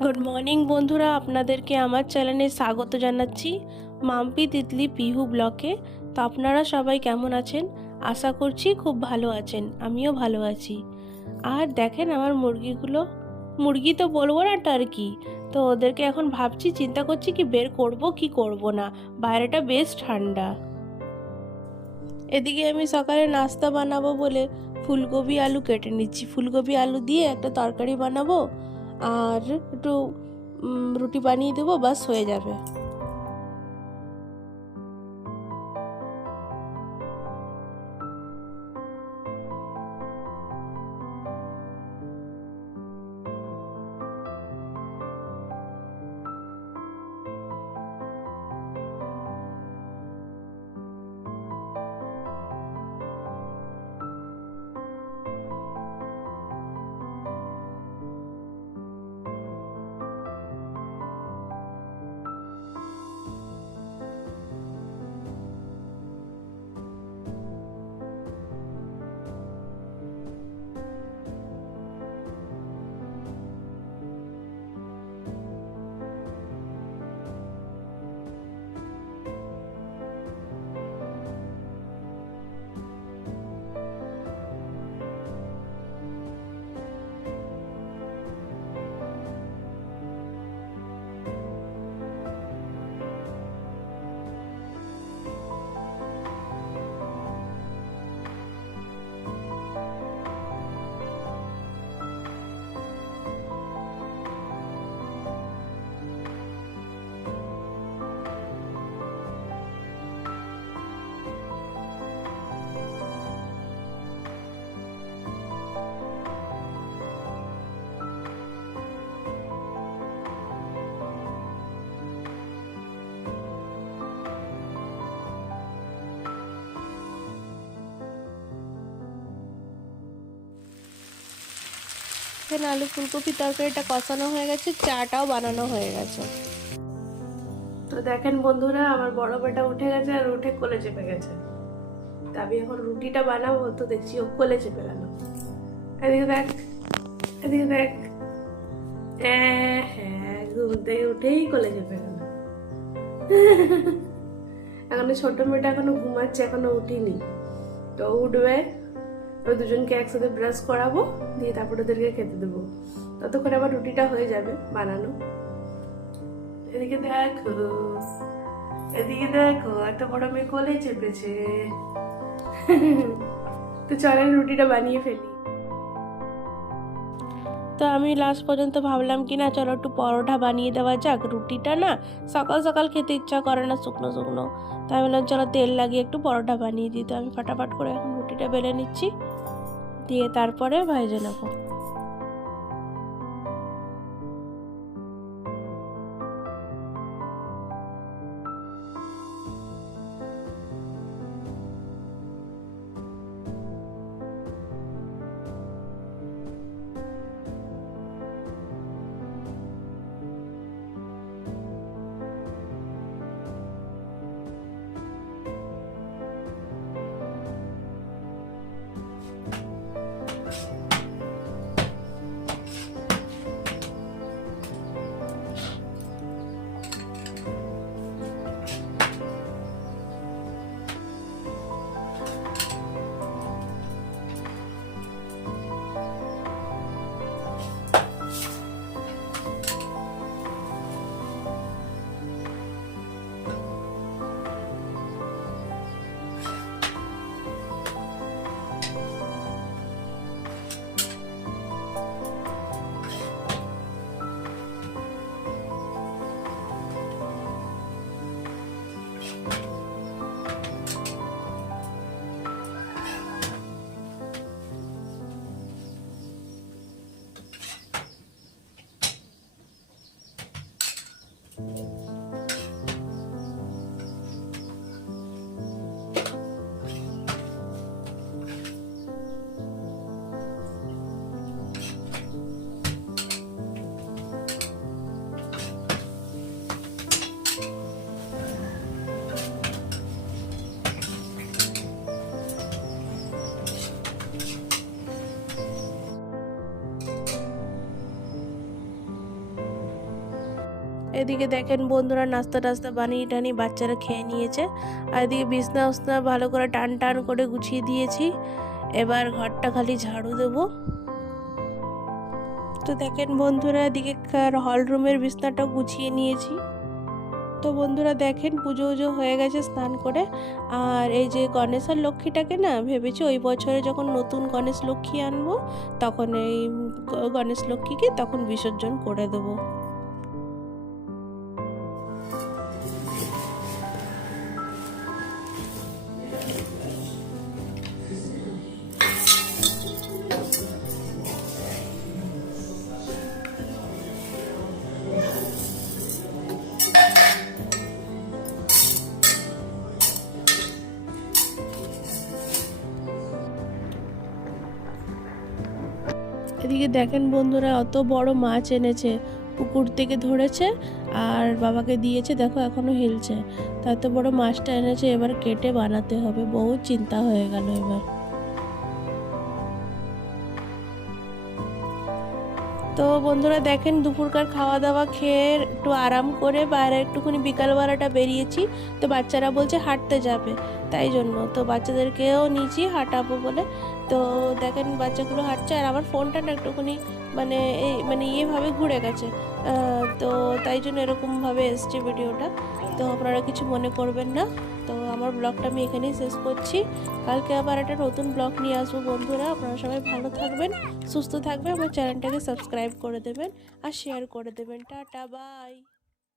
Good morning বন্ধুরা। আপনাদেরকে আমার চ্যানেলে স্বাগত জানাচ্ছি মাম্পি তিতলি পিহু ব্লকে। তো আপনারা সবাই কেমন আছেন? আশা করছি খুব ভালো আছেন। আমিও ভালো আছি। আর দেখেন আমার মুরগিগুলো। মুরগি তো বলব না টার্কি। তো ওদেরকে এখন ভাবছি, চিন্তা করছি কি বের করব, কি করব না। বাইরেটা বেশ ঠান্ডা। এদিকে আমি সকালে নাস্তা বানাবো বলে ফুলকপি আলু কেটে নিচ্ছি। ফুলকপি আলু দিয়ে একটা তরকারি বানাবো। আর একটু রুটি বানিয়ে দেবো বাস হয়ে যাবে। এখানে আলু ফুলকপি তরকারিটা কষানো হয়ে গেছে, চাটাও বানানো হয়ে গেছে। তো দেখেন বন্ধুরা, আমার বড় বেটা উঠে গেছে আর উঠে কোলে চেপে গেছে। তা আমি এখন রুটিটা বানাবো, তো দেখছি ও কোলে চেপে গেল। এদিকে দেখ এদিকে দেখ। হ্যাঁ হ্যাঁ উঠেই কোলে চেপে ছোট মেয়েটা এখনও ঘুমাচ্ছে, এখনও উঠিনি। তো উঠবে ওই দুজনকে একসাথে ব্রাশ করাবো, দিয়ে তারপর ওদেরকে খেতে দেবো। ততক্ষণ আবার রুটিটা হয়ে যাবে বানানো। এদিকে দেখো এদিকে দেখো এত বড় মেয়ে কোলে চেপেছে। তো চলেন রুটিটা বানিয়ে ফেলি। তো আমি লাস্ট পর্যন্ত ভাবলাম কি না, চলো একটু পরোটা বানিয়ে দেওয়া যাক। রুটিটা না সকাল সকাল খেতে ইচ্ছা করে না, শুকনো শুকনো। তাই বললাম চলো তেল লাগিয়ে একটু পরোটা বানিয়ে দিই। তো আমি ফাটাফাট করে এখন রুটিটা বেলে নিচ্ছি। দিয়ে তারপরে ভেজে নেব। এদিকে দেখেন বন্ধুরা নাস্তা টাস্তা বানিয়ে টানি বাচ্চারা খেয়ে নিয়েছে। আর এদিকে বিছনা উসনা ভালো করে টান টান করে গুছিয়ে দিয়েছি। এবার ঘরটা খালি ঝাড়ু দেবো। তো দেখেন বন্ধুরা এদিকে হল রুমের বিছনাটাও গুছিয়ে নিয়েছি। তো বন্ধুরা দেখেন পুজো উজো হয়ে গেছে স্নান করে। আর এই যে গণেশ আর লক্ষ্মীটাকে না ভেবেছি ওই বছরে যখন নতুন গণেশ লক্ষ্মী আনব, তখন এই গণেশ লক্ষ্মীকে তখন বিসর্জন করে দেবো। এদিকে দেখেন বন্ধুরা, অত বড় মাছ এনেছে, পুকুর থেকে ধরেছে আর বাবাকে দিয়েছে, দেখো এখনও হিলছে। তা এত বড় মাছটা এনেছে, এবার কেটে বানাতে হবে। বহু চিন্তা হয়ে গেল এবার। তো বন্ধুরা, দেখেন দুপুরকার খাওয়া দাওয়া খেয়ে একটু আরাম করে বাইরে একটুখানি বিকালবেলাটা বেরিয়েছি। তো বাচ্চারা বলছে হাঁটতে যাবে। তাই জন্য তো বাচ্চাদেরকেও নিয়েছি, হাঁটাবো বলে। তো দেখেন বাচ্চাগুলো হাঁটছে আর আমার ফোনটা না একটুখানি মানে এই মানে ইয়েভাবে ঘুরে গেছে। তো তাই জন্য এরকমভাবে এসছে ভিডিওটা। তো আপনারা কিছু মনে করবেন না। তো আমার ব্লগটা আমি এখানেই শেষ করছি। কালকে আবার একটা নতুন ব্লগ নিয়ে আসব বন্ধুরা। আপনারা সবাই ভালো থাকবেন, সুস্থ থাকবেন, আমার চ্যানেলটাকে সাবস্ক্রাইব করে দেবেন আর শেয়ার করে দেবেন। Tata, bye.